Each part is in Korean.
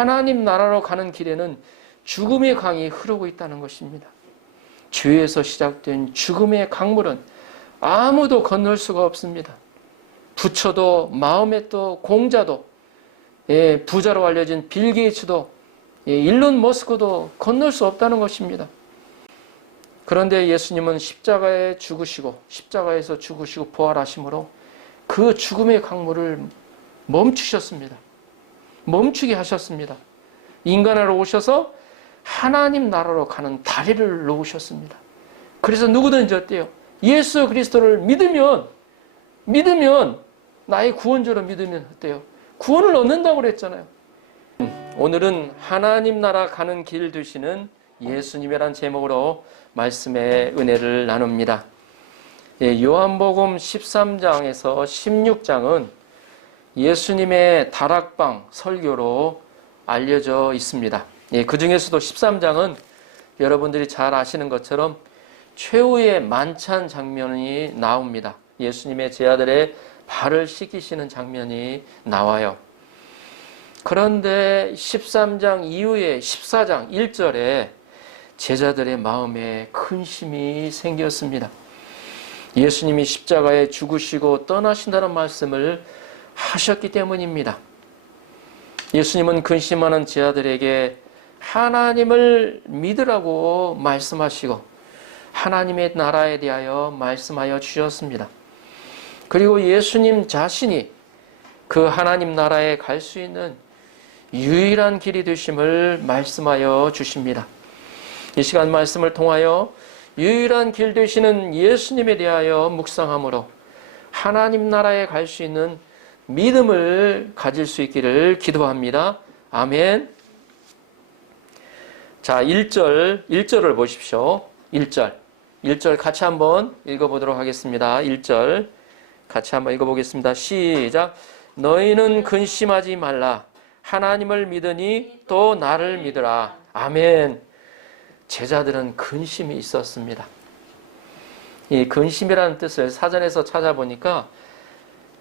하나님 나라로 가는 길에는 죽음의 강이 흐르고 있다는 것입니다. 죄에서 시작된 죽음의 강물은 아무도 건널 수가 없습니다. 부처도 마호메도 공자도 부자로 알려진 빌 게이츠도 일론 머스크도 건널 수 없다는 것입니다. 그런데 예수님은 십자가에 죽으시고 십자가에서 죽으시고 부활하심으로 그 죽음의 강물을 멈추셨습니다. 멈추게 하셨습니다. 인간으로 오셔서 하나님 나라로 가는 다리를 놓으셨습니다. 그래서 누구든지 어때요? 예수 그리스도를 믿으면 나의 구원자로 믿으면 어때요? 구원을 얻는다고 그랬잖아요. 오늘은 하나님 나라 가는 길 되시는 예수님이란 제목으로 말씀의 은혜를 나눕니다. 요한복음 13장에서 16장은 예수님의 다락방 설교로 알려져 있습니다. 그 중에서도 13장은 여러분들이 잘 아시는 것처럼 최후의 만찬 장면이 나옵니다. 예수님의 제자들의 발을 씻기시는 장면이 나와요. 그런데 13장 이후에 14장 1절에 제자들의 마음에 근심이 생겼습니다. 예수님이 십자가에 죽으시고 떠나신다는 말씀을 하셨기 때문입니다. 예수님은 근심하는 제자들에게 하나님을 믿으라고 말씀하시고 하나님의 나라에 대하여 말씀하여 주셨습니다. 그리고 예수님 자신이 그 하나님 나라에 갈 수 있는 유일한 길이 되심을 말씀하여 주십니다. 이 시간 말씀을 통하여 유일한 길 되시는 예수님에 대하여 묵상함으로 하나님 나라에 갈 수 있는 믿음을 가질 수 있기를 기도합니다. 아멘. 자, 1절을 보십시오. 1절 같이 한번 읽어보도록 하겠습니다. 1절 같이 한번 읽어보겠습니다. 시작. 너희는 근심하지 말라. 하나님을 믿으니 또 나를 믿으라. 아멘. 제자들은 근심이 있었습니다. 이 근심이라는 뜻을 사전에서 찾아보니까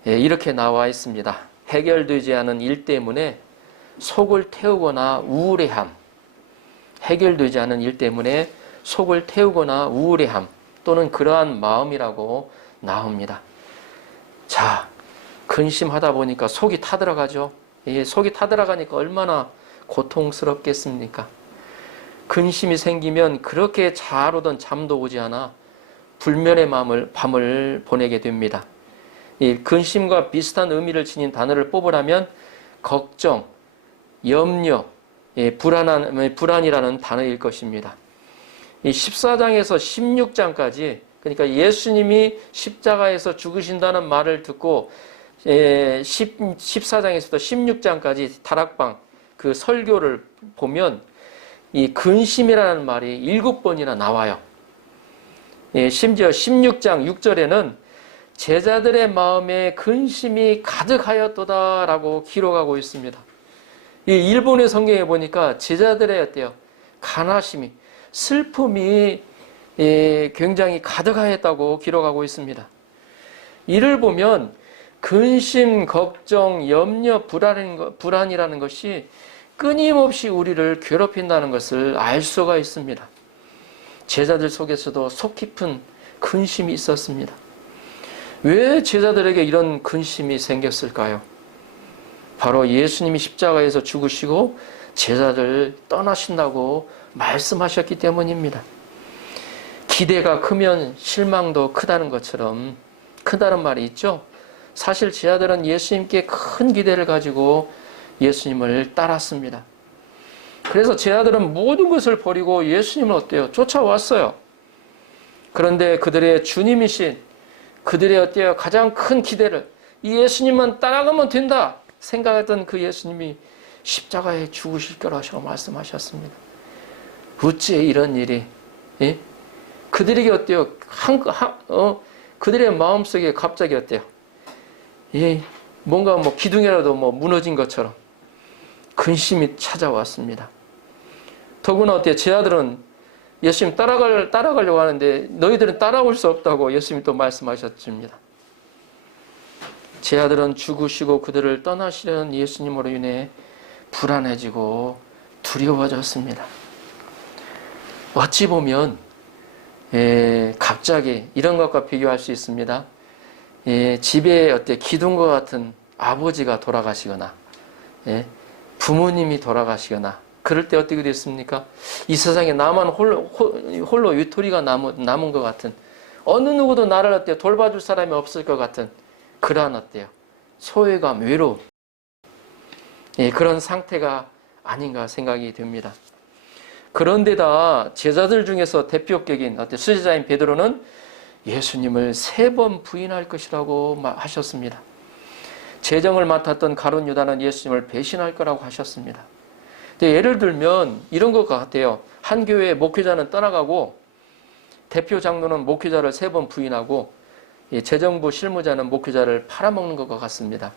이렇게 나와 있습니다. 해결되지 않은 일 때문에 속을 태우거나 우울해함. 해결되지 않은 일 때문에 속을 태우거나 우울해함 또는 그러한 마음이라고 나옵니다. 자, 근심하다 보니까 속이 타들어가죠. 속이 타들어가니까 얼마나 고통스럽겠습니까? 근심이 생기면 그렇게 잘 오던 잠도 오지 않아 불면의 밤을 보내게 됩니다. 이 근심과 비슷한 의미를 지닌 단어를 뽑으라면 걱정, 염려, 불안이라는 단어일 것입니다. 이 14장에서 16장까지 그러니까 예수님이 십자가에서 죽으신다는 말을 듣고 14장에서부터 16장까지 다락방 그 설교를 보면 이 근심이라는 말이 7번이나 나와요. 심지어 16장 6절에는 제자들의 마음에 근심이 가득하였도다라고 기록하고 있습니다. 이 일본의 성경에 보니까 제자들의 어때요? 간하심이, 슬픔이 굉장히 가득하였다고 기록하고 있습니다. 이를 보면 근심, 걱정, 염려, 불안이라는 것이 끊임없이 우리를 괴롭힌다는 것을 알 수가 있습니다. 제자들 속에서도 속 깊은 근심이 있었습니다. 왜 제자들에게 이런 근심이 생겼을까요? 바로 예수님이 십자가에서 죽으시고 제자들 떠나신다고 말씀하셨기 때문입니다. 기대가 크면 실망도 크다는 것처럼 크다는 말이 있죠. 사실 제자들은 예수님께 큰 기대를 가지고 예수님을 따랐습니다. 그래서 제자들은 모든 것을 버리고 예수님을 어때요? 쫓아왔어요. 그런데 그들의 주님이신 그들의 어때요? 가장 큰 기대를 이 예수님만 따라가면 된다 생각했던 그 예수님이 십자가에 죽으실 거라고 말씀하셨습니다. 어찌 이런 일이 그들에게 어때요? 그들의 마음속에 갑자기 어때요? 뭔가 기둥이라도 무너진 것처럼 근심이 찾아왔습니다. 더구나 어때요? 제자들은 예수님 따라가려고 하는데 너희들은 따라올 수 없다고 예수님이 또 말씀하셨습니다. 제자들은 죽으시고 그들을 떠나시려는 예수님으로 인해 불안해지고 두려워졌습니다. 어찌 보면 갑자기 이런 것과 비교할 수 있습니다. 집에 기둥과 같은 아버지가 돌아가시거나 부모님이 돌아가시거나 그럴 때 어떻게 됐습니까? 이 세상에 나만 홀로 유토리가 남은 것 같은, 어느 누구도 나를 돌봐줄 사람이 없을 것 같은 그러한 소외감, 외로움, 그런 상태가 아닌가 생각이 듭니다. 그런데다 제자들 중에서 대표격인 수제자인 베드로는 예수님을 3번 부인할 것이라고 하셨습니다. 재정을 맡았던 가룟 유다는 예수님을 배신할 거라고 하셨습니다. 예를 들면 이런 것 같아요. 한 교회의 목회자는 떠나가고 대표 장로는 목회자를 3번 부인하고 재정부 실무자는 목회자를 팔아먹는 것과 같습니다.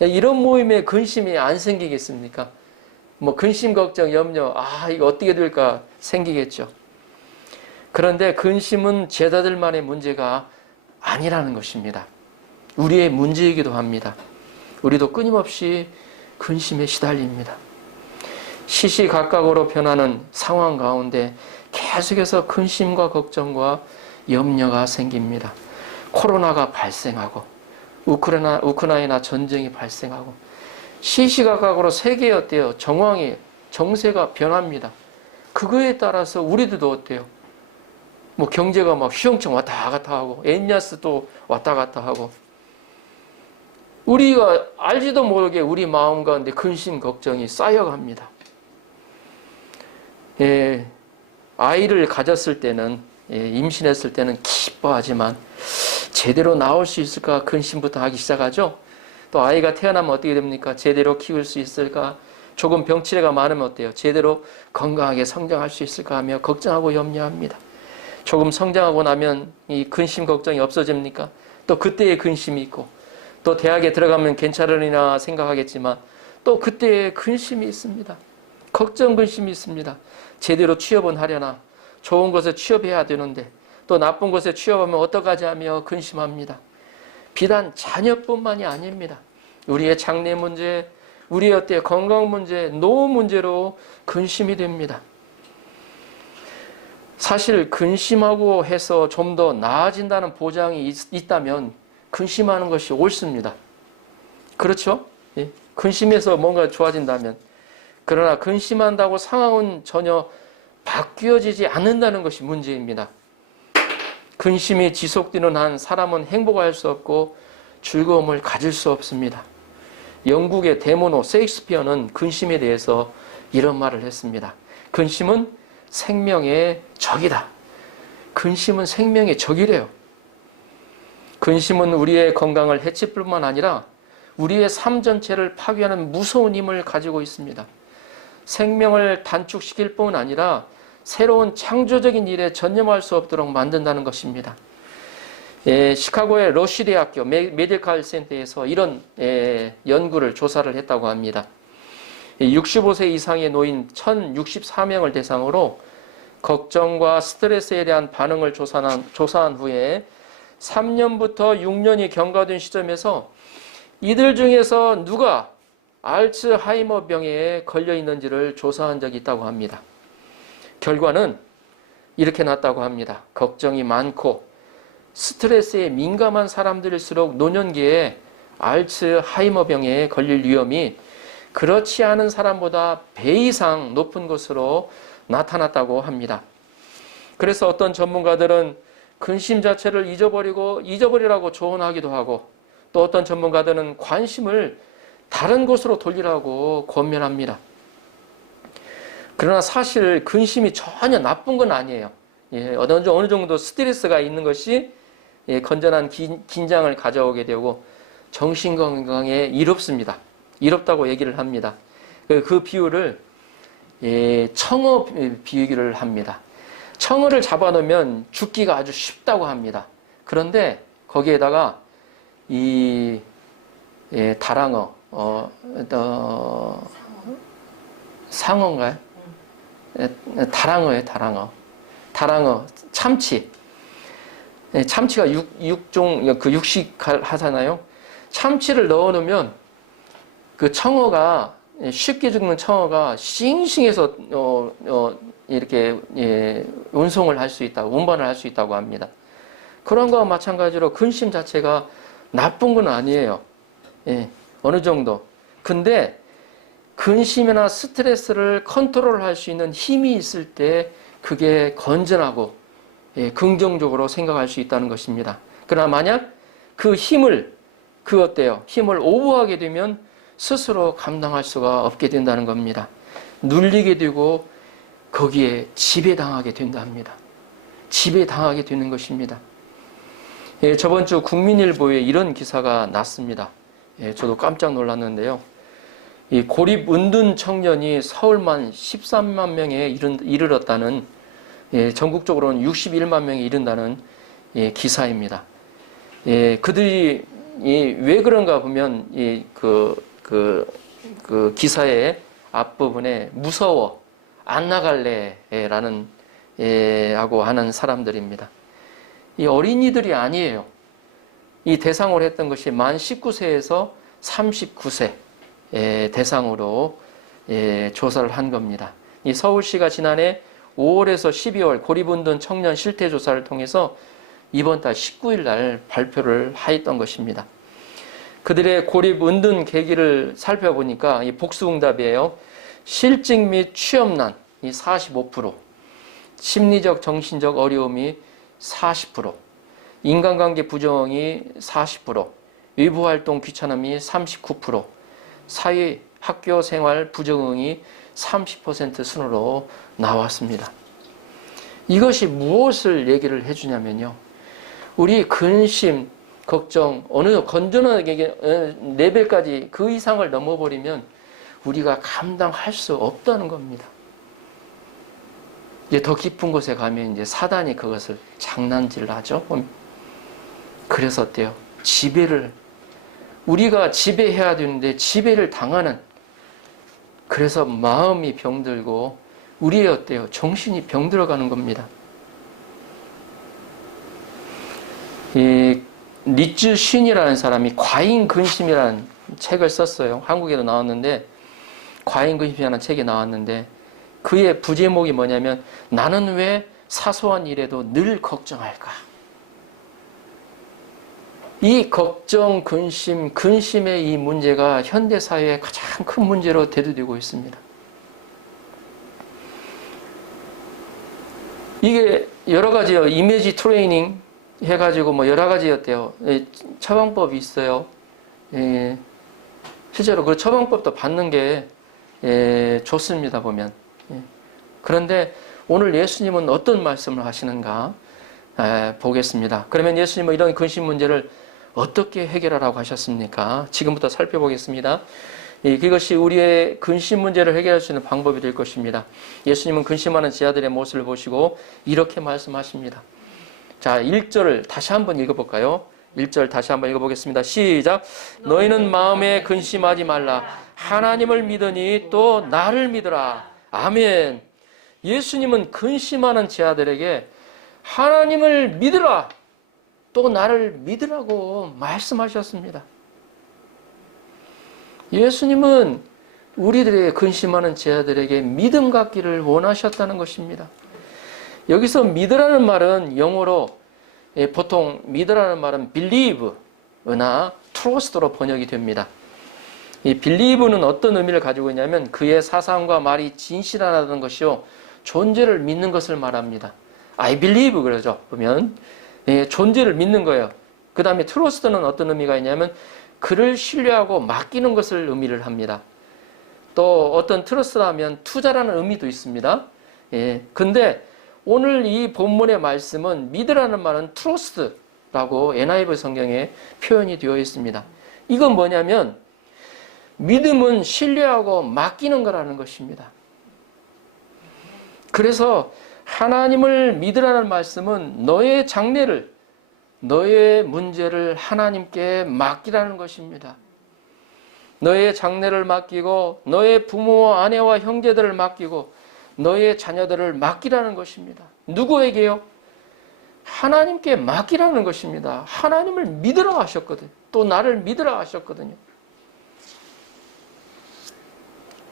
이런 모임에 근심이 안 생기겠습니까? 근심, 걱정, 염려, 이거 어떻게 될까 생기겠죠. 그런데 근심은 제자들만의 문제가 아니라는 것입니다. 우리의 문제이기도 합니다. 우리도 끊임없이 근심에 시달립니다. 시시각각으로 변하는 상황 가운데 계속해서 근심과 걱정과 염려가 생깁니다. 코로나가 발생하고 우크라이나 전쟁이 발생하고 시시각각으로 세계의 정세가 변합니다. 그거에 따라서 우리들도 어때요? 경제가 휘영청 왔다 갔다 하고 엔야스도 왔다 갔다 하고 우리가 알지도 모르게 우리 마음 가운데 근심 걱정이 쌓여갑니다. 아이를 가졌을 때는 임신했을 때는 기뻐하지만 제대로 나올 수 있을까 근심부터 하기 시작하죠. 또 아이가 태어나면 어떻게 됩니까? 제대로 키울 수 있을까? 조금 병치레가 많으면 어때요? 제대로 건강하게 성장할 수 있을까 하며 걱정하고 염려합니다. 조금 성장하고 나면 이 근심 걱정이 없어집니까? 또 그때의 근심이 있고 또 대학에 들어가면 괜찮으리나 생각하겠지만 또 그때의 근심이 있습니다. 걱정 근심이 있습니다. 제대로 취업은 하려나 좋은 곳에 취업해야 되는데 또 나쁜 곳에 취업하면 어떡하지 하며 근심합니다. 비단 자녀뿐만이 아닙니다. 우리의 장래 문제, 우리의 건강 문제, 노후 문제로 근심이 됩니다. 사실 근심하고 해서 좀 더 나아진다는 보장이 있다면 근심하는 것이 옳습니다. 그렇죠? 근심해서 뭔가 좋아진다면. 그러나 근심한다고 상황은 전혀 바뀌어지지 않는다는 것이 문제입니다. 근심이 지속되는 한 사람은 행복할 수 없고 즐거움을 가질 수 없습니다. 영국의 대문호 셰익스피어는 근심에 대해서 이런 말을 했습니다. 근심은 생명의 적이다. 근심은 생명의 적이래요. 근심은 우리의 건강을 해칠 뿐만 아니라 우리의 삶 전체를 파괴하는 무서운 힘을 가지고 있습니다. 생명을 단축시킬 뿐 아니라 새로운 창조적인 일에 전념할 수 없도록 만든다는 것입니다. 시카고의 러쉬 대학교 메디컬 센터에서 이런 연구를 조사를 했다고 합니다. 65세 이상의 노인 1064명을 대상으로 걱정과 스트레스에 대한 반응을 조사한 후에 3년부터 6년이 경과된 시점에서 이들 중에서 누가 알츠하이머 병에 걸려 있는지를 조사한 적이 있다고 합니다. 결과는 이렇게 났다고 합니다. 걱정이 많고 스트레스에 민감한 사람들일수록 노년기에 알츠하이머 병에 걸릴 위험이 그렇지 않은 사람보다 배 이상 높은 것으로 나타났다고 합니다. 그래서 어떤 전문가들은 근심 자체를 잊어버리라고 조언하기도 하고 또 어떤 전문가들은 관심을 다른 곳으로 돌리라고 권면합니다. 그러나 사실 근심이 전혀 나쁜 건 아니에요. 어느 정도 스트레스가 있는 것이 건전한 긴장을 가져오게 되고 정신건강에 이롭습니다. 이롭다고 얘기를 합니다. 그 비유를 청어 비유기를 합니다. 청어를 잡아놓으면 죽기가 아주 쉽다고 합니다. 그런데 거기에다가 이 다랑어, 상어인가요? 다랑어예요, 다랑어, 참치. 참치가 육식 하잖아요. 참치를 넣어놓으면 그 청어가 쉽게 죽는 청어가 싱싱해서 이렇게 운송을 할 수 있다고, 운반을 할 수 있다고 합니다. 그런 거와 마찬가지로 근심 자체가 나쁜 건 아니에요. 어느 정도. 근데 근심이나 스트레스를 컨트롤할 수 있는 힘이 있을 때 그게 건전하고 긍정적으로 생각할 수 있다는 것입니다. 그러나 만약 그 힘을 힘을 오버하게 되면 스스로 감당할 수가 없게 된다는 겁니다. 눌리게 되고 거기에 지배당하게 된답니다. 지배당하게 되는 것입니다. 저번 주 국민일보에 이런 기사가 났습니다. 저도 깜짝 놀랐는데요. 이 고립 은둔 청년이 서울만 13만 명에 이르렀다는, 전국적으로는 61만 명에 이른다는 기사입니다. 그들이 왜 그런가 보면 그 기사의 앞부분에 무서워 안 나갈래라는 하고 하는 사람들입니다. 이 어린이들이 아니에요. 이 대상으로 했던 것이 만 19세에서 39세 대상으로 조사를 한 겁니다. 이 서울시가 지난해 5월에서 12월 고립운둔 청년 실태조사를 통해서 이번 달 19일 날 발표를 하였던 것입니다. 그들의 고립운둔 계기를 살펴보니까 이 복수응답이에요. 실직 및 취업난 이 45%, 심리적 정신적 어려움이 40%, 인간관계 부정이 40%, 외부활동 귀찮음이 39%, 사회 학교 생활 부적응이 30% 순으로 나왔습니다. 이것이 무엇을 얘기를 해주냐면요. 우리 근심, 걱정, 어느 건전하게 레벨까지 그 이상을 넘어버리면 우리가 감당할 수 없다는 겁니다. 이제 더 깊은 곳에 가면 이제 사단이 그것을 장난질을 하죠. 그래서 어때요? 지배를, 우리가 지배해야 되는데 지배를 당하는, 그래서 마음이 병들고 우리의 어때요? 정신이 병들어가는 겁니다. 이 리츠 쉰이라는 사람이 과잉근심이라는 책을 썼어요. 한국에도 나왔는데, 과잉근심이라는 책이 나왔는데 그의 부제목이 뭐냐면 나는 왜 사소한 일에도 늘 걱정할까? 이 걱정, 근심의 이 문제가 현대사회의 가장 큰 문제로 대두되고 있습니다. 이게 여러 가지요. 이미지 트레이닝 해가지고 뭐 여러 가지였대요. 처방법이 있어요. 실제로 그 처방법도 받는 게 좋습니다, 보면. 그런데 오늘 예수님은 어떤 말씀을 하시는가 보겠습니다. 그러면 예수님은 이런 근심 문제를 어떻게 해결하라고 하셨습니까? 지금부터 살펴보겠습니다. 이것이 우리의 근심 문제를 해결할 수 있는 방법이 될 것입니다. 예수님은 근심하는 제자들의 모습을 보시고 이렇게 말씀하십니다. 자, 1절을 다시 한번 읽어볼까요? 1절 다시 한번 읽어보겠습니다. 시작. 너희는 마음에 근심하지 말라. 하나님을 믿으니 또 나를 믿으라. 아멘. 예수님은 근심하는 제자들에게 하나님을 믿으라, 또 나를 믿으라고 말씀하셨습니다. 예수님은 우리들의 근심하는 제자들에게 믿음 갖기를 원하셨다는 것입니다. 여기서 믿으라는 말은 영어로 보통 믿으라는 말은 believe나 trust로 번역이 됩니다. 이 believe는 어떤 의미를 가지고 있냐면 그의 사상과 말이 진실하다는 것이요, 존재를 믿는 것을 말합니다. I believe 그러죠. 보면 존재를 믿는 거예요. 그 다음에 trust는 어떤 의미가 있냐면 그를 신뢰하고 맡기는 것을 의미를 합니다. 또 어떤 trust라면 투자라는 의미도 있습니다. 근데 오늘 이 본문의 말씀은 믿으라는 말은 trust라고 NIV 성경에 표현이 되어 있습니다. 이건 뭐냐면 믿음은 신뢰하고 맡기는 거라는 것입니다. 그래서 하나님을 믿으라는 말씀은 너의 장래를, 너의 문제를 하나님께 맡기라는 것입니다. 너의 장래를 맡기고 너의 부모와 아내와 형제들을 맡기고 너의 자녀들을 맡기라는 것입니다. 누구에게요? 하나님께 맡기라는 것입니다. 하나님을 믿으라 하셨거든요. 또 나를 믿으라 하셨거든요.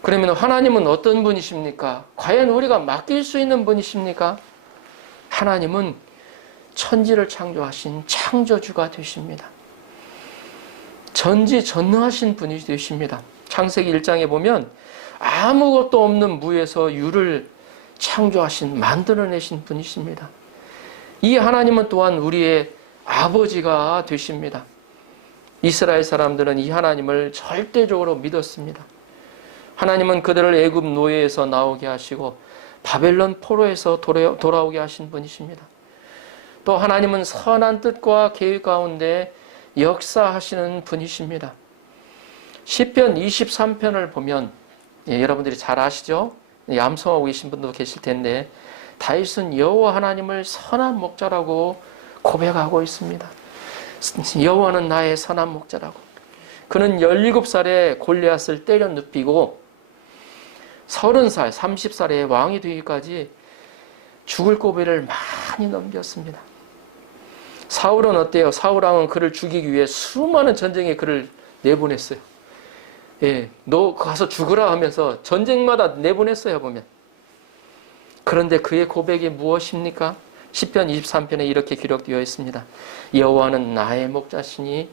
그러면 하나님은 어떤 분이십니까? 과연 우리가 맡길 수 있는 분이십니까? 하나님은 천지를 창조하신 창조주가 되십니다. 전지전능하신 분이 되십니다. 창세기 1장에 보면 아무것도 없는 무에서 유를 창조하신, 만들어내신 분이십니다. 이 하나님은 또한 우리의 아버지가 되십니다. 이스라엘 사람들은 이 하나님을 절대적으로 믿었습니다. 하나님은 그들을 애굽 노예에서 나오게 하시고 바벨론 포로에서 돌아오게 하신 분이십니다. 또 하나님은 선한 뜻과 계획 가운데 역사하시는 분이십니다. 시편 23편을 보면 여러분들이 잘 아시죠? 암송하고 계신 분도 계실 텐데 다윗은 여호와 하나님을 선한 목자라고 고백하고 있습니다. 여호와는 나의 선한 목자라고. 그는 17살에 골리앗을 때려 눕히고 30살, 30살에 왕이 되기까지 죽을 고비를 많이 넘겼습니다. 사울은 어때요? 사울왕은 그를 죽이기 위해 수많은 전쟁에 그를 내보냈어요. 예, 너 가서 죽으라 하면서 전쟁마다 내보냈어요, 보면. 그런데 그의 고백이 무엇입니까? 시편 23편에 이렇게 기록되어 있습니다. 여호와는 나의 목자시니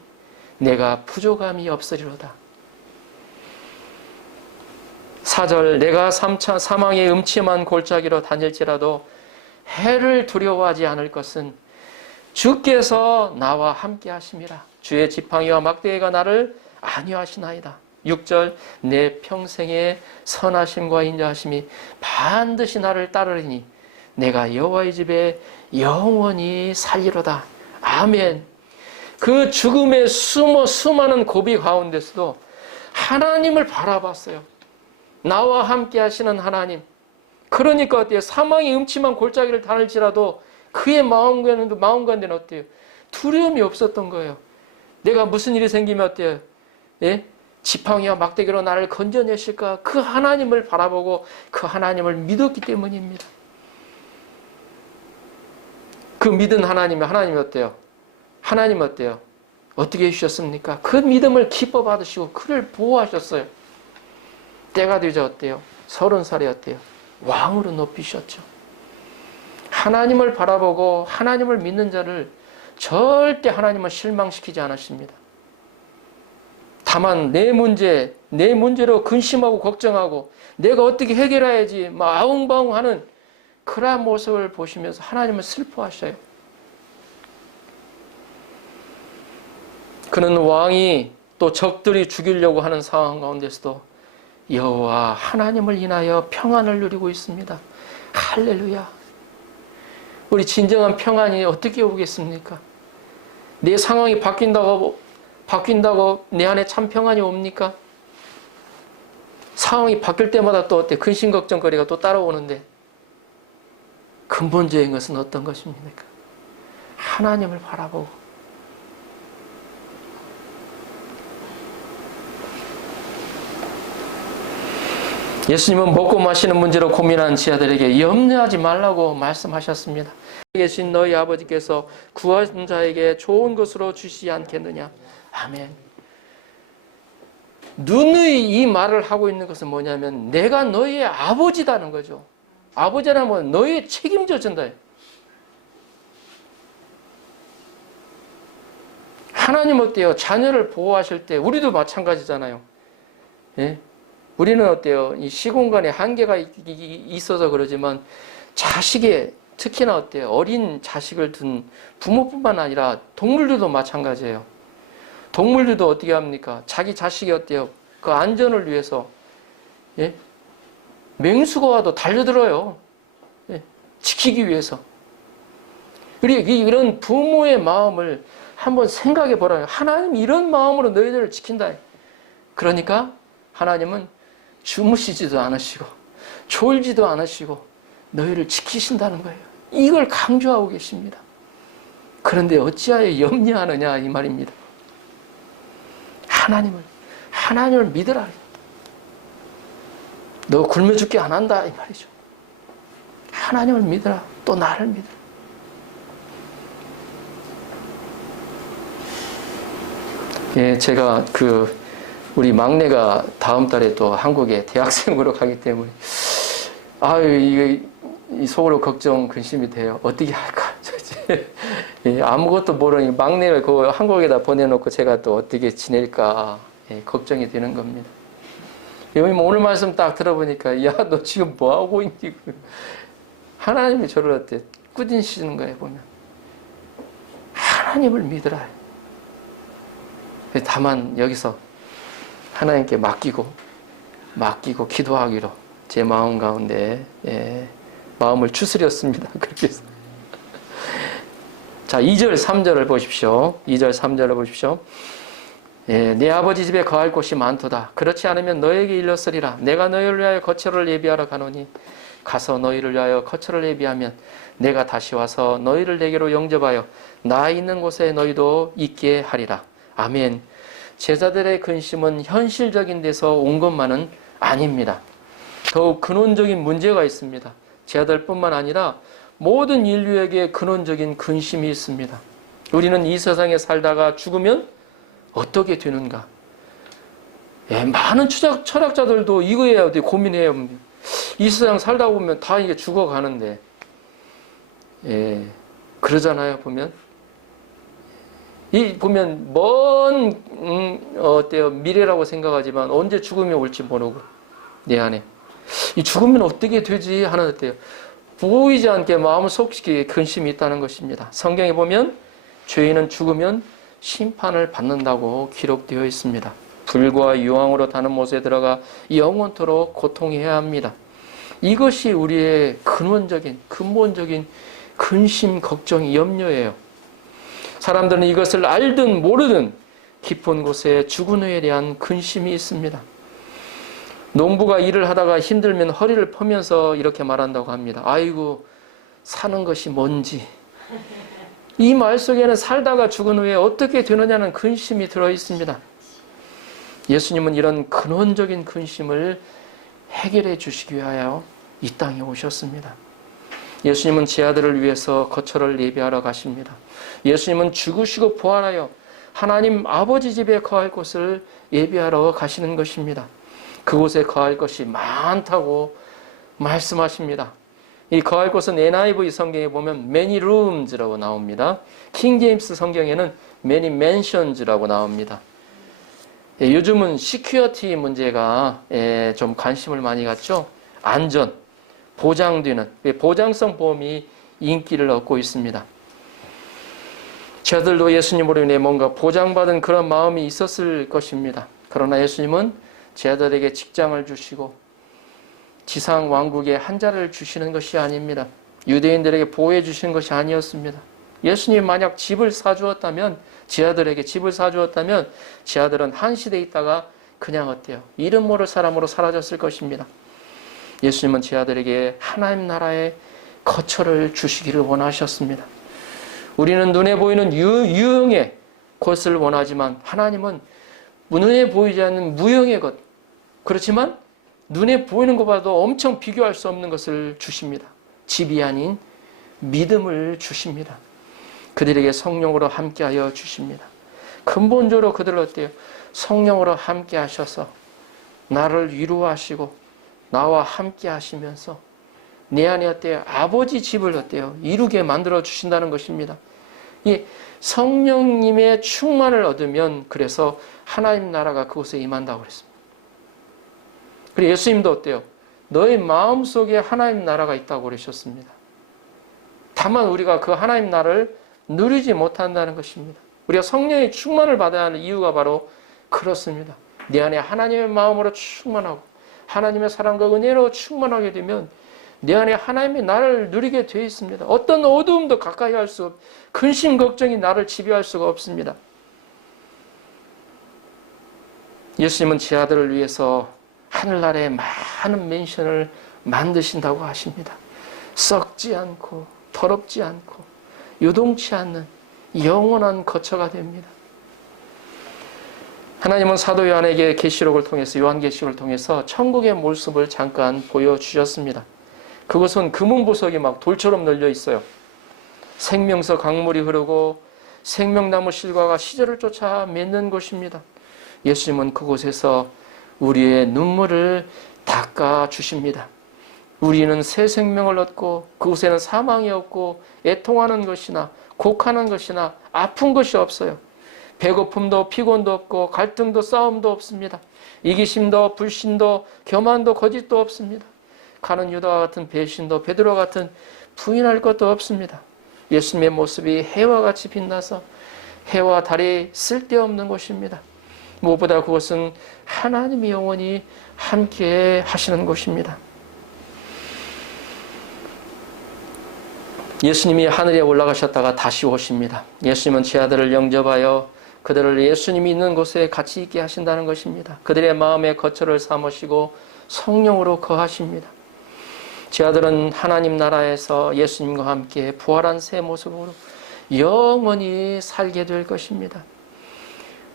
내가 부족함이 없으리로다. 4절, 내가 사망의 음침한 골짜기로 다닐지라도 해를 두려워하지 않을 것은 주께서 나와 함께 하심이라. 주의 지팡이와 막대기가 나를 안위하시나이다. 6절, 내 평생의 선하심과 인자하심이 반드시 나를 따르리니 내가 여호와의 집에 영원히 살리로다. 아멘. 그 죽음의 수많은 고비 가운데서도 하나님을 바라봤어요. 나와 함께 하시는 하나님. 그러니까 어때요? 사망의 음침한 골짜기를 다닐지라도 그의 마음 가운데는 어때요? 두려움이 없었던 거예요. 내가 무슨 일이 생기면 어때요? 예? 지팡이와 막대기로 나를 건져내실까? 그 하나님을 바라보고 그 하나님을 믿었기 때문입니다. 그 믿은 하나님이 어때요? 하나님 어때요? 어떻게 해주셨습니까? 그 믿음을 기뻐 받으시고 그를 보호하셨어요. 때가 되자 어때요? 30살에 어때요? 왕으로 높이셨죠. 하나님을 바라보고 하나님을 믿는 자를 절대 하나님은 실망시키지 않으십니다. 다만 내 문제로 근심하고 걱정하고 내가 어떻게 해결해야지 막 아웅바웅하는 그러한 모습을 보시면서 하나님은 슬퍼하셔요. 그는 왕이 또 적들이 죽이려고 하는 상황 가운데서도 여호와 하나님을 인하여 평안을 누리고 있습니다. 할렐루야. 우리 진정한 평안이 어떻게 오겠습니까? 내 상황이 바뀐다고 내 안에 참 평안이 옵니까? 상황이 바뀔 때마다 또 어때? 근심 걱정거리가 또 따라오는데 근본적인 것은 어떤 것입니까? 하나님을 바라보고 예수님은 먹고 마시는 문제로 고민하는 지하들에게 염려하지 말라고 말씀하셨습니다. 계신 너희 아버지께서 구하는 자에게 좋은 것으로 주시지 않겠느냐. 아멘. 누누이 이 말을 하고 있는 것은 뭐냐면 내가 너희의 아버지다는 거죠. 아버지라면 너희 책임져 준다. 하나님 어때요? 자녀를 보호하실 때 우리도 마찬가지잖아요. 예? 우리는 어때요? 이 시공간에 한계가 있어서 그러지만 자식의 특히나 어때요? 어린 자식을 둔 부모뿐만 아니라 동물들도 마찬가지예요. 동물들도 어떻게 합니까? 자기 자식이 어때요? 그 안전을 위해서 예? 맹수가 와도 달려들어요. 예? 지키기 위해서. 이런 부모의 마음을 한번 생각해 보라요. 하나님 이런 마음으로 너희들을 지킨다. 그러니까 하나님은 주무시지도 않으시고 졸지도 않으시고 너희를 지키신다는 거예요. 이걸 강조하고 계십니다. 그런데 어찌하여 염려하느냐 이 말입니다. 하나님을 믿으라. 너 굶어 죽게 안 한다 이 말이죠. 하나님을 믿으라. 또 나를 믿으라. 예, 제가 우리 막내가 다음 달에 또 한국에 대학생으로 가기 때문에 이게 속으로 걱정 근심이 돼요. 어떻게 할까? 아무것도 모르니 막내를 그 한국에다 보내놓고 제가 또 어떻게 지낼까 걱정이 되는 겁니다. 여러분 오늘 말씀 딱 들어보니까 야 너 지금 뭐 하고 있니? 하나님이 저를 어때 꾸짖으시는 거예요. 보면 하나님을 믿으라. 다만 여기서 하나님께 맡기고 기도하기로 제 마음 가운데 마음을 추스렸습니다. 그렇게 해서 자 2절 3절을 보십시오. 2절 3절을 보십시오. 내 아버지 집에 거할 곳이 많도다. 그렇지 않으면 너에게 일렀으리라. 내가 너희를 위하여 거처를 예비하러 가노니 가서 너희를 위하여 거처를 예비하면 내가 다시 와서 너희를 내게로 영접하여 나 있는 곳에 너희도 있게 하리라. 아멘. 제자들의 근심은 현실적인 데서 온 것만은 아닙니다. 더욱 근원적인 문제가 있습니다. 제자들뿐만 아니라 모든 인류에게 근원적인 근심이 있습니다. 우리는 이 세상에 살다가 죽으면 어떻게 되는가? 많은 철학자들도 이거에 고민해요. 이 세상 살다 보면 다 이게 죽어가는데, 그러잖아요. 보면 먼 미래라고 생각하지만 언제 죽음이 올지 모르고 내 안에 이 죽으면 어떻게 되지 하는 어때요? 보이지 않게 마음을 속삭이게 근심이 있다는 것입니다. 성경에 보면 죄인은 죽으면 심판을 받는다고 기록되어 있습니다. 불과 유황으로 타는 못에 들어가 영원토록 고통해야 합니다. 이것이 우리의 근본적인 근심, 걱정, 염려예요. 사람들은 이것을 알든 모르든 깊은 곳에 죽은 후에 대한 근심이 있습니다. 농부가 일을 하다가 힘들면 허리를 펴면서 이렇게 말한다고 합니다. 아이고 사는 것이 뭔지. 이 말 속에는 살다가 죽은 후에 어떻게 되느냐는 근심이 들어있습니다. 예수님은 이런 근원적인 근심을 해결해 주시기 위하여 이 땅에 오셨습니다. 예수님은 제 아들을 위해서 거처를 예비하러 가십니다. 예수님은 죽으시고 부활하여 하나님 아버지 집에 거할 곳을 예비하러 가시는 것입니다. 그곳에 거할 것이 많다고 말씀하십니다. 이 거할 곳은 NIV 성경에 보면 many rooms라고 나옵니다. 킹 제임스 성경에는 many mansions라고 나옵니다. 요즘은 시큐어티 문제가 좀 관심을 많이 갖죠. 안전, 보장되는 보장성 보험이 인기를 얻고 있습니다. 저들도 예수님으로 인해 뭔가 보장받은 그런 마음이 있었을 것입니다. 그러나 예수님은 제자들에게 직장을 주시고 지상 왕국의 한 자를 주시는 것이 아닙니다. 유대인들에게 보호해 주시는 것이 아니었습니다. 예수님이 만약 집을 사주었다면, 제자들에게 집을 사주었다면 제자들은 한 시대에 있다가 그냥 어때요? 이름 모를 사람으로 사라졌을 것입니다. 예수님은 제자들에게 하나님 나라의 거처를 주시기를 원하셨습니다. 우리는 눈에 보이는 유형의 것을 원하지만 하나님은 눈에 보이지 않는 무형의 것, 그렇지만 눈에 보이는 것과도 엄청 비교할 수 없는 것을 주십니다. 집이 아닌 믿음을 주십니다. 그들에게 성령으로 함께하여 주십니다. 근본적으로 그들을 어때요? 성령으로 함께 하셔서 나를 위로하시고 나와 함께 하시면서 내 안에 어때요? 아버지 집을 어때요? 이루게 만들어 주신다는 것입니다. 이 성령님의 충만을 얻으면 그래서 하나님 나라가 그곳에 임한다고 그랬습니다. 그리고 예수님도 어때요? 너의 마음속에 하나님 나라가 있다고 그러셨습니다. 다만 우리가 그 하나님 나라를 누리지 못한다는 것입니다. 우리가 성령의 충만을 받아야 하는 이유가 바로 그렇습니다. 내 안에 하나님의 마음으로 충만하고 하나님의 사랑과 은혜로 충만하게 되면 내 안에 하나님의 나를 누리게 되어 있습니다. 어떤 어두움도 가까이 할 수 없고 근심 걱정이 나를 지배할 수가 없습니다. 예수님은 제 아들을 위해서 하늘나라에 많은 맨션을 만드신다고 하십니다. 썩지 않고 더럽지 않고 요동치 않는 영원한 거처가 됩니다. 하나님은 사도 요한에게 계시록을 통해서 요한계시록을 통해서 천국의 모습을 잠깐 보여주셨습니다. 그것은 금은보석이 막 돌처럼 널려 있어요. 생명서 강물이 흐르고 생명나무 실과가 시절을 쫓아 맺는 곳입니다. 예수님은 그곳에서 우리의 눈물을 닦아 주십니다. 우리는 새 생명을 얻고 그곳에는 사망이 없고 애통하는 것이나 곡하는 것이나 아픈 것이 없어요. 배고픔도 피곤도 없고 갈등도 싸움도 없습니다. 이기심도 불신도 교만도 거짓도 없습니다. 가룟 유다와 같은 배신도 베드로와 같은 부인할 것도 없습니다. 예수님의 모습이 해와 같이 빛나서 해와 달이 쓸데없는 곳입니다. 무엇보다 그것은 하나님이 영원히 함께 하시는 곳입니다. 예수님이 하늘에 올라가셨다가 다시 오십니다. 예수님은 제 아들을 영접하여 그들을 예수님이 있는 곳에 같이 있게 하신다는 것입니다. 그들의 마음에 거처를 삼으시고 성령으로 거하십니다. 제 아들은 하나님 나라에서 예수님과 함께 부활한 새 모습으로 영원히 살게 될 것입니다.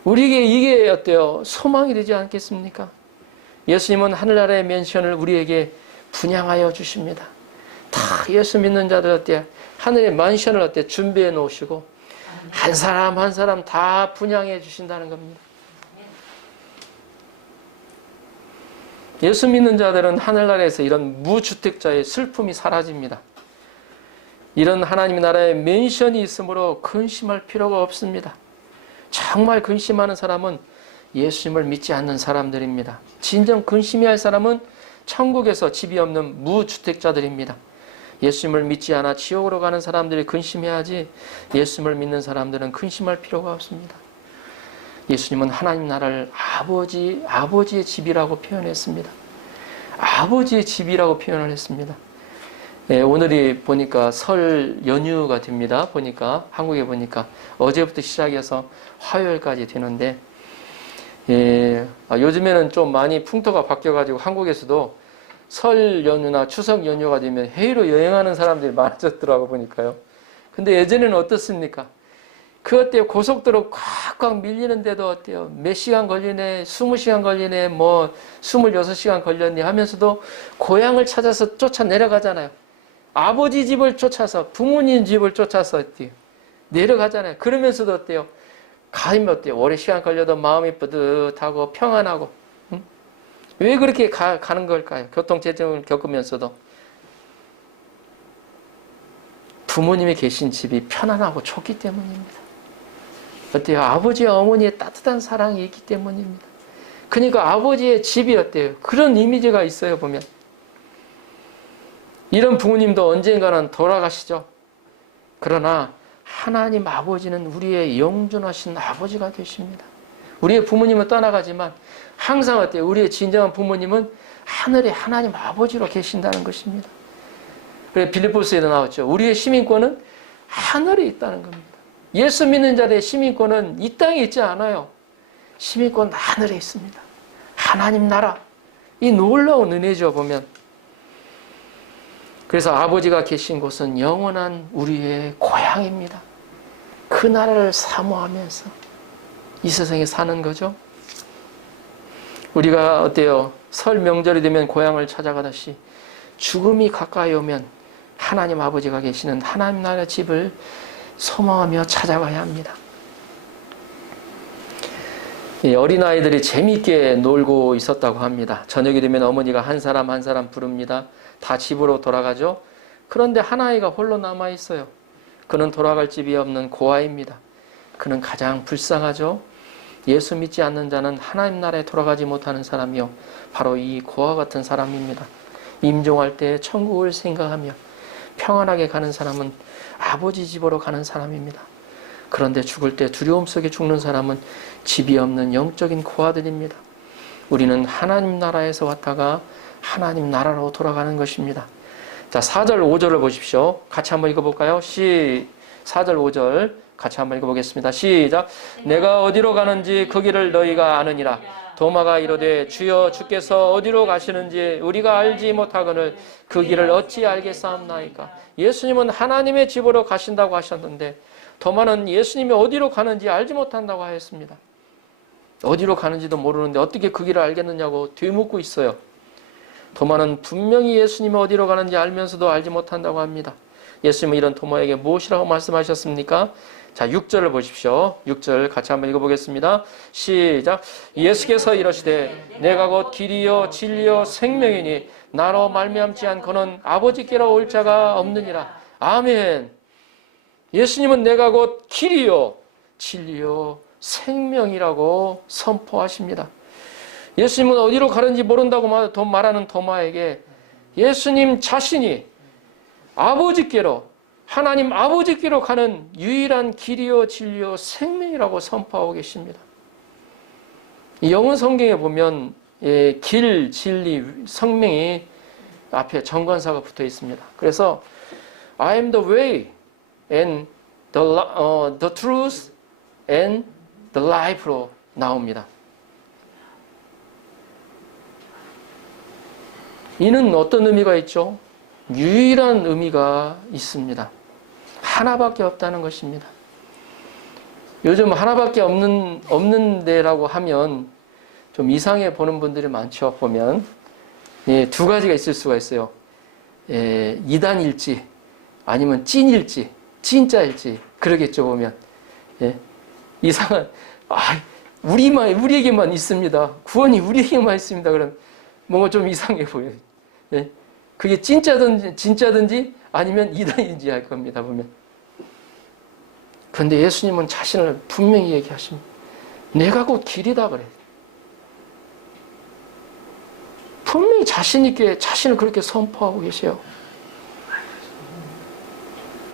우리에게 이게 어때요? 소망이 되지 않겠습니까? 예수님은 하늘나라의 맨션을 우리에게 분양하여 주십니다. 다 예수 믿는 자들 어때요? 하늘의 만션을 어때요? 준비해 놓으시고 한 사람 한 사람 다 분양해 주신다는 겁니다. 예수 믿는 자들은 하늘나라에서 이런 무주택자의 슬픔이 사라집니다. 이런 하나님 나라의 맨션이 있으므로 근심할 필요가 없습니다. 정말 근심하는 사람은 예수님을 믿지 않는 사람들입니다. 진정 근심해야 할 사람은 천국에서 집이 없는 무주택자들입니다. 예수님을 믿지 않아 지옥으로 가는 사람들이 근심해야지 예수님을 믿는 사람들은 근심할 필요가 없습니다. 예수님은 하나님 나라를 아버지의 집이라고 표현했습니다. 아버지의 집이라고 표현을 했습니다. 예, 오늘이 보니까 설 연휴가 됩니다. 보니까 한국에 보니까 어제부터 시작해서 화요일까지 되는데 요즘에는 좀 많이 풍토가 바뀌어가지고 한국에서도 설 연휴나 추석 연휴가 되면 해외로 여행하는 사람들이 많아졌더라고 보니까요. 근데 예전에는 어떻습니까? 그 어때요? 고속도로 꽉꽉 밀리는데도 어때요? 몇 시간 걸리네, 20시간 걸리네, 뭐 26시간 걸렸네 하면서도 고향을 찾아서 쫓아 내려가잖아요. 아버지 집을 쫓아서, 부모님 집을 쫓아서 어때요? 내려가잖아요. 그러면서도 어때요? 가면 어때요? 오래 시간 걸려도 마음이 뿌듯하고 평안하고. 응? 왜 그렇게 가는 걸까요? 교통체증을 겪으면서도. 부모님이 계신 집이 편안하고 좋기 때문입니다. 어때요? 아버지와 어머니의 따뜻한 사랑이 있기 때문입니다. 그러니까 아버지의 집이 어때요? 그런 이미지가 있어요, 보면. 이런 부모님도 언젠가는 돌아가시죠. 그러나 하나님 아버지는 우리의 영존하신 아버지가 되십니다. 우리의 부모님은 떠나가지만 항상 어때요? 우리의 진정한 부모님은 하늘에 하나님 아버지로 계신다는 것입니다. 그래서 빌립보서에도 나왔죠. 우리의 시민권은 하늘에 있다는 겁니다. 예수 믿는 자들의 시민권은 이 땅에 있지 않아요. 시민권은 하늘에 있습니다. 하나님 나라. 이 놀라운 은혜죠, 보면. 그래서 아버지가 계신 곳은 영원한 우리의 고향입니다. 그 나라를 사모하면서 이 세상에 사는 거죠. 우리가 어때요? 설 명절이 되면 고향을 찾아가듯이 죽음이 가까이 오면 하나님 아버지가 계시는 하나님 나라의 집을 소망하며 찾아가야 합니다. 어린아이들이 재미있게 놀고 있었다고 합니다. 저녁이 되면 어머니가 한 사람 한 사람 부릅니다. 다 집으로 돌아가죠. 그런데 한 아이가 홀로 남아있어요. 그는 돌아갈 집이 없는 고아입니다. 그는 가장 불쌍하죠. 예수 믿지 않는 자는 하나님 나라에 돌아가지 못하는 사람이요, 바로 이 고아 같은 사람입니다. 임종할 때 천국을 생각하며 평안하게 가는 사람은 아버지 집으로 가는 사람입니다. 그런데 죽을 때 두려움 속에 죽는 사람은 집이 없는 영적인 고아들입니다. 우리는 하나님 나라에서 왔다가 하나님 나라로 돌아가는 것입니다. 자, 4절 5절을 보십시오. 같이 한번 읽어볼까요? 4절 5절 같이 한번 읽어보겠습니다. 시작. 내가 어디로 가는지 그 길을 너희가 아느니라. 도마가 이르되 주여 주께서 어디로 가시는지 우리가 알지 못하거늘 그 길을 어찌 알겠사옵나이까. 예수님은 하나님의 집으로 가신다고 하셨는데 도마는 예수님이 어디로 가는지 알지 못한다고 하였습니다. 어디로 가는지도 모르는데 어떻게 그 길을 알겠느냐고 되묻고 있어요. 도마는 분명히 예수님이 어디로 가는지 알면서도 알지 못한다고 합니다. 예수님은 이런 도마에게 무엇이라고 말씀하셨습니까? 자, 6절을 보십시오. 6절 같이 한번 읽어보겠습니다. 시작. 예수께서 이러시되 내가 곧 길이요 진리요 생명이니 나로 말미암지 않고는 아버지께로 올 자가 없느니라. 아멘. 예수님은 내가 곧 길이요 진리요 생명이라고 선포하십니다. 예수님은 어디로 가는지 모른다고 말하는 도마에게 예수님 자신이 아버지께로, 하나님 아버지께로 가는 유일한 길이요 진리요 생명이라고 선포하고 계십니다. 영은 성경에 보면 길, 진리, 생명이 앞에 정관사가 붙어 있습니다. 그래서 I am the way and the truth and the life로 나옵니다. 이는 어떤 의미가 있죠? 유일한 의미가 있습니다. 하나밖에 없다는 것입니다. 요즘 하나밖에 없는 데라고 하면 좀 이상해 보는 분들이 많죠. 보면 두 가지가 있을 수가 있어요. 이단일지 아니면 찐일지, 진짜일지 그러겠죠. 보면 이상한 우리에게만 있습니다. 구원이 우리에게만 있습니다. 그럼 뭔가 좀 이상해 보여요. 그게 진짜든지 아니면 이단인지 할 겁니다. 보면. 그런데 예수님은 자신을 분명히 얘기하십니다. 내가 곧 길이다 그래요. 분명히 자신 있게 자신을 그렇게 선포하고 계세요.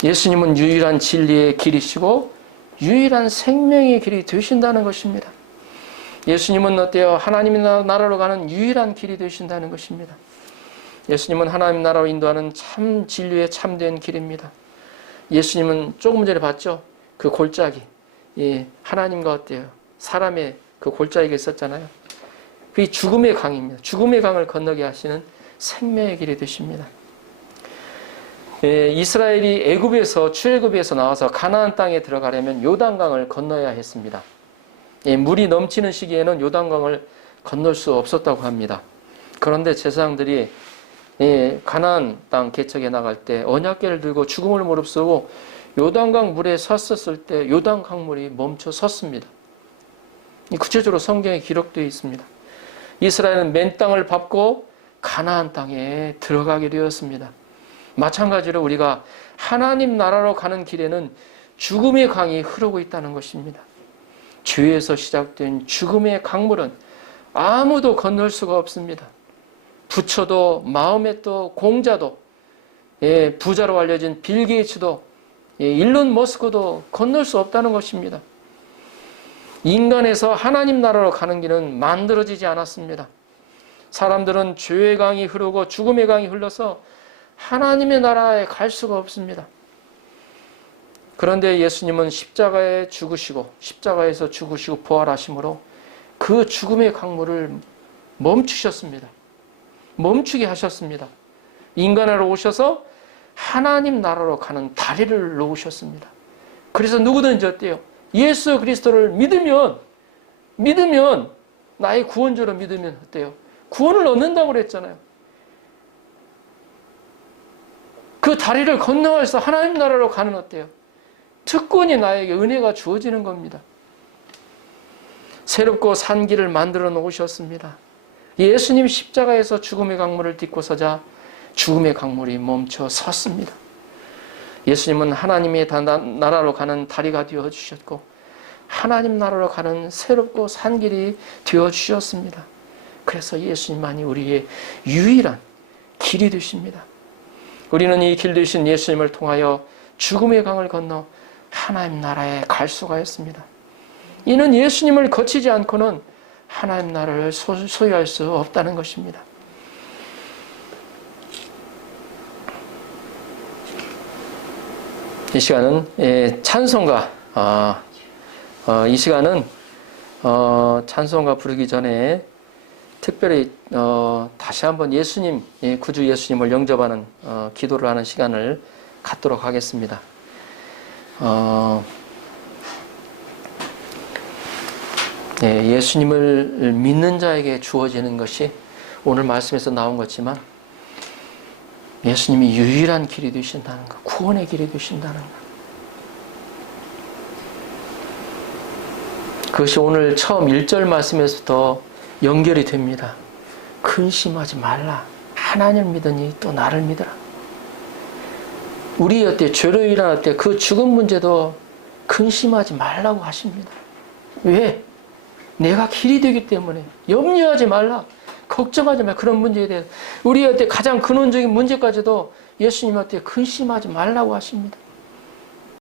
예수님은 유일한 진리의 길이시고 유일한 생명의 길이 되신다는 것입니다. 예수님은 어때요? 하나님의 나라로 가는 유일한 길이 되신다는 것입니다. 예수님은 하나님 나라로 인도하는 참 진리의 참된 길입니다. 예수님은 조금 전에 봤죠? 그 골짜기. 하나님과 어때요? 사람의 그 골짜기가 있었잖아요. 그게 죽음의 강입니다. 죽음의 강을 건너게 하시는 생명의 길이 되십니다. 이스라엘이 애굽에서 출애굽에서 나와서 가나안 땅에 들어가려면 요단강을 건너야 했습니다. 물이 넘치는 시기에는 요단강을 건널 수 없었다고 합니다. 그런데 제사장들이 가나안 땅 개척에 나갈 때 언약궤를 들고 죽음을 무릅쓰고 요단강 물에 섰었을 때 요단강 물이 멈춰 섰습니다. 구체적으로 성경에 기록되어 있습니다. 이스라엘은 맨 땅을 밟고 가나안 땅에 들어가게 되었습니다. 마찬가지로 우리가 하나님 나라로 가는 길에는 죽음의 강이 흐르고 있다는 것입니다. 죄에서 시작된 죽음의 강물은 아무도 건널 수가 없습니다. 부처도 마호메도 공자도 부자로 알려진 빌 게이츠도 일론 머스크도 건널 수 없다는 것입니다. 인간에서 하나님 나라로 가는 길은 만들어지지 않았습니다. 사람들은 죄의 강이 흐르고 죽음의 강이 흘러서 하나님의 나라에 갈 수가 없습니다. 그런데 예수님은 십자가에 죽으시고 십자가에서 죽으시고 부활하심으로 그 죽음의 강물을 멈추셨습니다. 멈추게 하셨습니다. 인간으로 오셔서 하나님 나라로 가는 다리를 놓으셨습니다. 그래서 누구든지 어때요? 예수 그리스도를 믿으면 나의 구원자로 믿으면 어때요? 구원을 얻는다고 그랬잖아요. 그 다리를 건너서 하나님 나라로 가는 어때요? 특권이 나에게 은혜가 주어지는 겁니다. 새롭고 산 길을 만들어 놓으셨습니다. 예수님 십자가에서 죽음의 강물을 딛고 서자 죽음의 강물이 멈춰 섰습니다. 예수님은 하나님의 나라로 가는 다리가 되어주셨고 하나님 나라로 가는 새롭고 산 길이 되어주셨습니다. 그래서 예수님만이 우리의 유일한 길이 되십니다. 우리는 이 길 되신 예수님을 통하여 죽음의 강을 건너 하나님 나라에 갈 수가 있습니다. 이는 예수님을 거치지 않고는 하나님 나라를 소유할 수 없다는 것입니다. 이 시간은 찬송가, 이 시간은 찬송가 부르기 전에 특별히 다시 한번 예수님, 구주 예수님을 영접하는 기도를 하는 시간을 갖도록 하겠습니다. 예수님을 믿는 자에게 주어지는 것이 오늘 말씀에서 나온 것지만 예수님이 유일한 길이 되신다는 것, 구원의 길이 되신다는 것. 그것이 오늘 처음 1절 말씀에서부터 연결이 됩니다. 근심하지 말라. 하나님을 믿으니 또 나를 믿으라. 우리의 때 죄로 일어날 때 그 죽음 문제도 근심하지 말라고 하십니다. 왜? 내가 길이 되기 때문에 염려하지 말라. 걱정하지 말라. 그런 문제에 대해서 우리의 때 가장 근원적인 문제까지도 예수님한테 근심하지 말라고 하십니다.